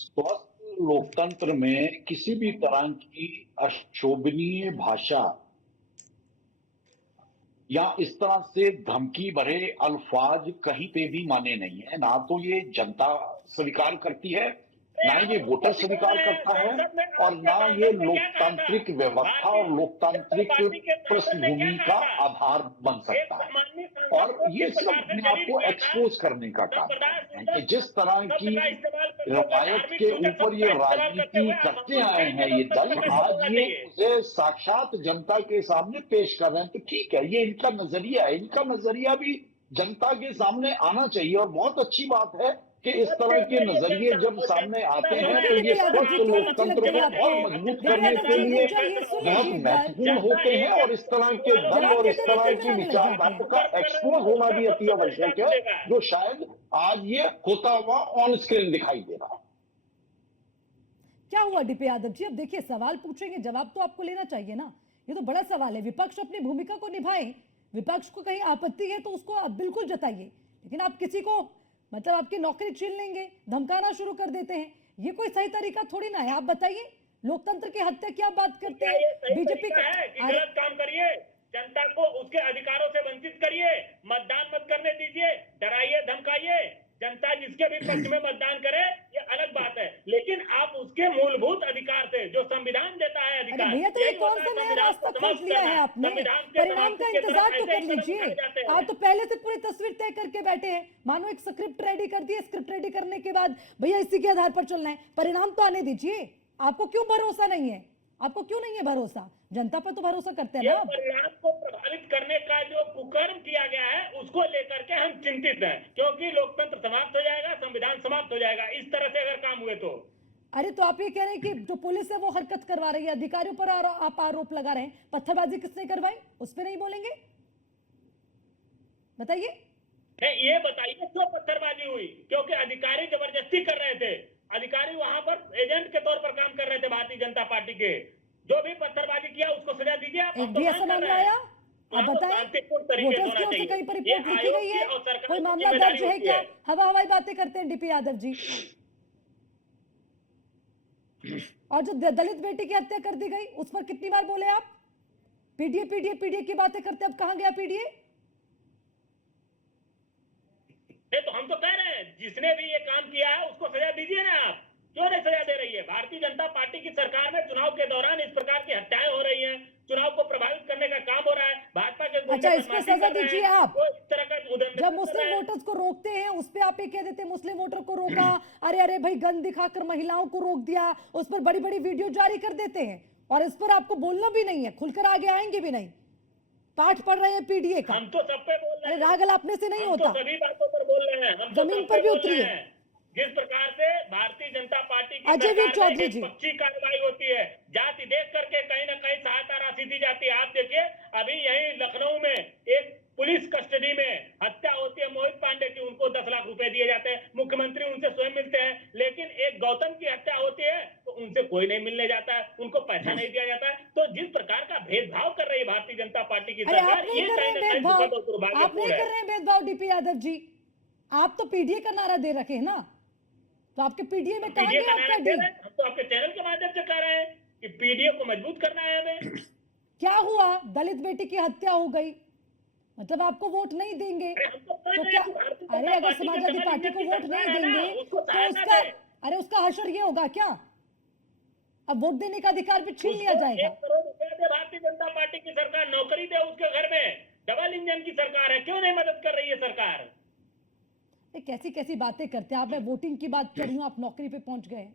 स्वस्थ लोकतंत्र में किसी भी तरह की अशोभनीय भाषा या इस तरह से धमकी भरे अल्फाज कहीं पे भी माने नहीं है। ना तो ये जनता स्वीकार करती है, ना आप ये उसको वोटर दिखा स्वीकार रहे हैं करता है, संसद में और आपके ना ये सांसद ने क्या कहा था? लोकतांत्रिक व्यवस्था भारतीय और जनता लोकतांत्रिक पार्टी के सांसद ने क्या पृष्ठभूमि कहा का था? आधार बन एक सकता है। सामान्य सांसद और को ये किस सिर्फ प्रकार से अपने आप जलील को किया था? एक्सपोज करने का काम कर संप्रदाय रहे हैं कि सूचक जिस तरह शब्द की का इस्तेमाल करते हुए, रवायत धार्मिक के सूचक ऊपर शब्द ये का इस्तेमाल करते राजनीति हुए आप करते माहौल आए हैं चाहेंगे ये दल, लोकतंत्र में कैसे आज होना ये चाहिए? उसे साक्षात जनता के सामने पेश कर रहे हैं। तो ठीक है, ये इनका नजरिया है, इनका नजरिया भी जनता के सामने आना चाहिए। और बहुत अच्छी बात है कि इस मत तरह के देखिए नजरिए जनता जब और सामने जनता आते हैं समय तो आने ये देखिए पर यादव जी, स्वस्थ आपको क्या रुचि लग लोकतंत्र गई को समझ और आपको? में मजबूत देखिए करने के दानिश लिए गुर्जर, ये सुन बहुत लीजिए एक बार। महत्वपूर्ण जनता होते हैं। एक और इस तरह के दल जवाब और इस देते तरह देते फिर की आगे लग विचार जाते हैं। धारा का एक्सपोज होना भी अति आवश्यक है, जो शायद आज ये होता हुआ ऑन स्क्रीन दिखाई दे रहा है। क्या हुआ डीपी यादव जी? अब देखिए, सवाल पूछेंगे, जवाब तो आपको लेना चाहिए ना। ये तो बड़ा सवाल है। विपक्ष अपनी भूमिका को निभाए, विपक्ष को कहीं आपत्ति है तो उसको आप बिल्कुल जताइए, लेकिन आप किसी को मतलब आपकी नौकरी छीन लेंगे, धमकाना शुरू कर देते हैं, ये कोई सही तरीका थोड़ी ना है। आप बताइए, लोकतंत्र की हत्या की आप बात करते क्या हैं ये सही बीजेपी तरीका का? है कि अरे गलत काम करिए, जनता को उसके अधिकारों से वंचित करिए, मतदान मत करने दीजिए, डराइए धमकाइए? जनता जिसके भी पक्ष में मतदान करे ये अलग बात है, लेकिन आप उसके मूलभूत अधिकार से, जो संविधान देता है अरे अधिकार, भैया, तो ये यही कौन होता सा है नया संविधान रास्ता को खोज समाप्त लिया है करना। आपने? संविधान के परिणाम समाप्ति का के इंतजार तरफ तो ऐसे कर ही कदम लीजिए। उठाए जाते आप हैं। तो पहले से पूरी तस्वीर तय करके बैठे हैं, मानो एक स्क्रिप्ट रेडी कर दी है, स्क्रिप्ट रेडी करने के बाद भैया इसी के आधार पर चलना है। परिणाम तो आने दीजिए। आपको क्यों भरोसा नहीं है? आपको क्यों नहीं है भरोसा? जनता पर तो भरोसा करते हैं ये ना आप। परिणाम को प्रभावित करने का जो कुकर्म किया गया है उसको लेकर के हम चिंतित हैं, क्योंकि लोकतंत्र समाप्त हो जाएगा, संविधान समाप्त हो जाएगा इस तरह से अगर काम हुए तो। अरे तो आप ये कह रहे हैं कि जो पुलिस है वो हरकत करवा रही है, अधिकारियों पर आप आरोप लगा रहे हैं। पत्थरबाजी किसने करवाई, उस पर नहीं बोलेंगे? बताइए। नहीं, ये बताइए क्यों पत्थरबाजी हुई? क्योंकि अधिकारी जबरदस्ती कर रहे थे। अधिकारी वहां पर एजेंट के तौर पर काम कर रहे थे भारतीय जनता पार्टी के। जो भी पत्थरबाजी किया उसको सजा दीजिए। आप एक तो भी मांग ऐसा कर मामला रहे हैं। आया? आप बताएं, शांतिपूर्ण तरीके से वोटर्स की होना ओर से चाहिए। कहीं पर ये रिपोर्ट लिखी आयोग गई की है? और सरकार कोई की मामला दर्ज जिम्मेदारी है होती क्या? है। हवा हवाई बातें करते हैं डीपी यादव जी। और जो दलित बेटी की हत्या कर दी गई, उस पर कितनी बार बोले आप? पीडीए पीडीए पीडीए की बातें करते, अब कहां गया पीडीए? नहीं तो हम तो कह रहे हैं जिसने भी ये काम किया है उसको सजा दीजिए ना। आप क्यों नहीं सजा दे रही है? भारतीय जनता पार्टी की सरकार में चुनाव के दौरान इस प्रकार की हत्याएं हो रही हैं, चुनाव को प्रभावित करने का काम हो रहा है, भाजपा के गुंडे अच्छा, इस पे बदमाशी सजा कर रहे दीजिए हैं, आप। वो इस तरह का उदंड जब कर मुस्लिम रहे हैं। वोटर्स को रोकते हैं उस पे आप ये कह देते हैं मुस्लिम वोटर को रोका, अरे अरे भाई गन दिखाकर महिलाओं को रोक दिया, उस पर बड़ी बड़ी वीडियो जारी कर देते हैं, और इस पर आपको बोलना भी नहीं है, खुलकर आगे आएंगे भी नहीं। पाठ पढ़ रहे हैं पीडीए का। हम तो सब पे बोल रहे अरे हैं, राग अलापने से नहीं हम तो होता, सभी बातों पर बोल रहे हैं, हम तो जमीन सब पर पे भी बोल उतरी रहे है। हैं। जिस प्रकार से भारतीय जनता पार्टी की अजय वीर सरकार चौधरी में जी। एक पक्षी कार्रवाई होती है, जाति देख करके कहीं ना कहीं सहायता राशि दी जाती है। आप देखिए अभी यही लखनऊ में एक पुलिस कस्टडी में हत्या होती है मोहित पांडे की, उनको 10 लाख रुपए दिए जाते हैं, मुख्यमंत्री उनसे स्वयं मिलते हैं। लेकिन एक गौतम की हत्या होती है तो उनसे कोई नहीं मिलने जाता है, उनको पैसा नहीं दिया जाता है। तो जिस प्रकार का भेदभाव कर रही है भारतीय जनता पार्टी की अरे आप सरकार, नहीं ये कर रहे कहीं हैं ना कहीं भेदभाव, दुखद और आप नहीं दुर्भाग्यपूर्ण कर है। रहे हैं भेदभाव डीपी यादव जी, आप तो पीडीए का नारा दे रखे हैं ना, तो आपके पीडीए में कहां पीडीए गया का नारा आपका दे डी? रहे हैं, हम तो आपके चैनल के माध्यम से कह रहे हैं कि पीडीए को मजबूत करना है हमें। क्या हुआ? दलित बेटी की हत्या हो गई, मतलब आपको वोट नहीं देंगे अरे हम तो कह तो रहे क्या? हैं कि भारतीय अरे जनता अगर पार्टी के समाजवादी कमल पार्टी इंजन को की वोट सरकार नहीं है ना, देंगे उसको तो सहायता उसका, दे। अरे उसका हशर ये होगा क्या? अब वोट देने का अधिकार भी छीन लिया उसको जाएगा। 1 करोड़ रुपया दे भारतीय जनता पार्टी की सरकार, नौकरी दे उसके घर में। डबल इंजन की सरकार है, क्यों नहीं मदद कर रही है सरकार? कैसी कैसी बातें करते हैं आप। मैं वोटिंग की बात कर रही हूँ, आप नौकरी पे पहुंच गए हैं।